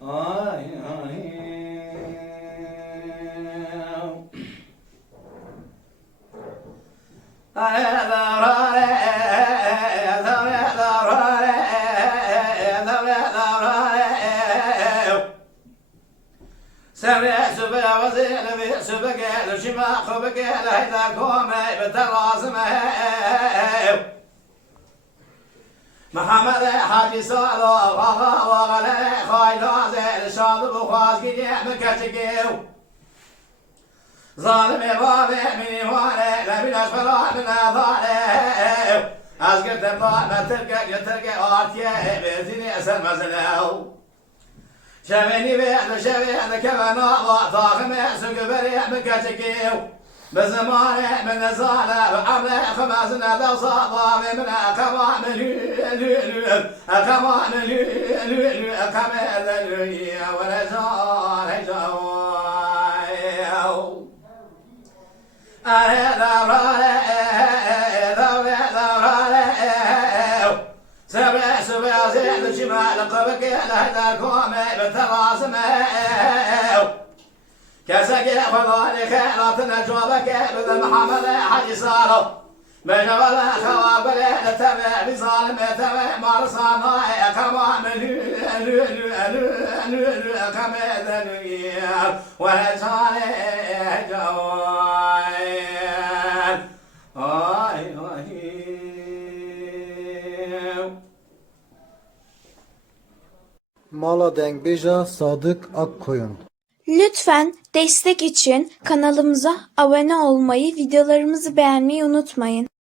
Ay ay. سمع سبع وزير في سبق الشماء خبق هيدا كومي بترازمه محمد حاجي صالح وغا وغلا خايلا زين شاطب وخاز قيام كتقيو ظالم بابي من يوالي لبي الاشفراء من ظالم أزقد الطعمة تلقى آتيه بيتني أسر مزلو شبيني بيعنا شبيعنا كمان طاخم يسوق بريح بكتكيو بزماني من نزالة وعمله خماسنا ذو صابامي من أكمان أكمان أكمان ونزال هجاو أنا سبع زين شمال قبك لهذا كومي بتراسمه كسقي خذوني خيرات نجوبك بذ محمد حج صاروا من ولا خوابل تبع بظالم تبع مرصانا كمان كمان ونجاني جوان آي Mala Dengbeja Sadık Akkoyun. Lütfen destek için kanalımıza abone olmayı, videolarımızı beğenmeyi unutmayın.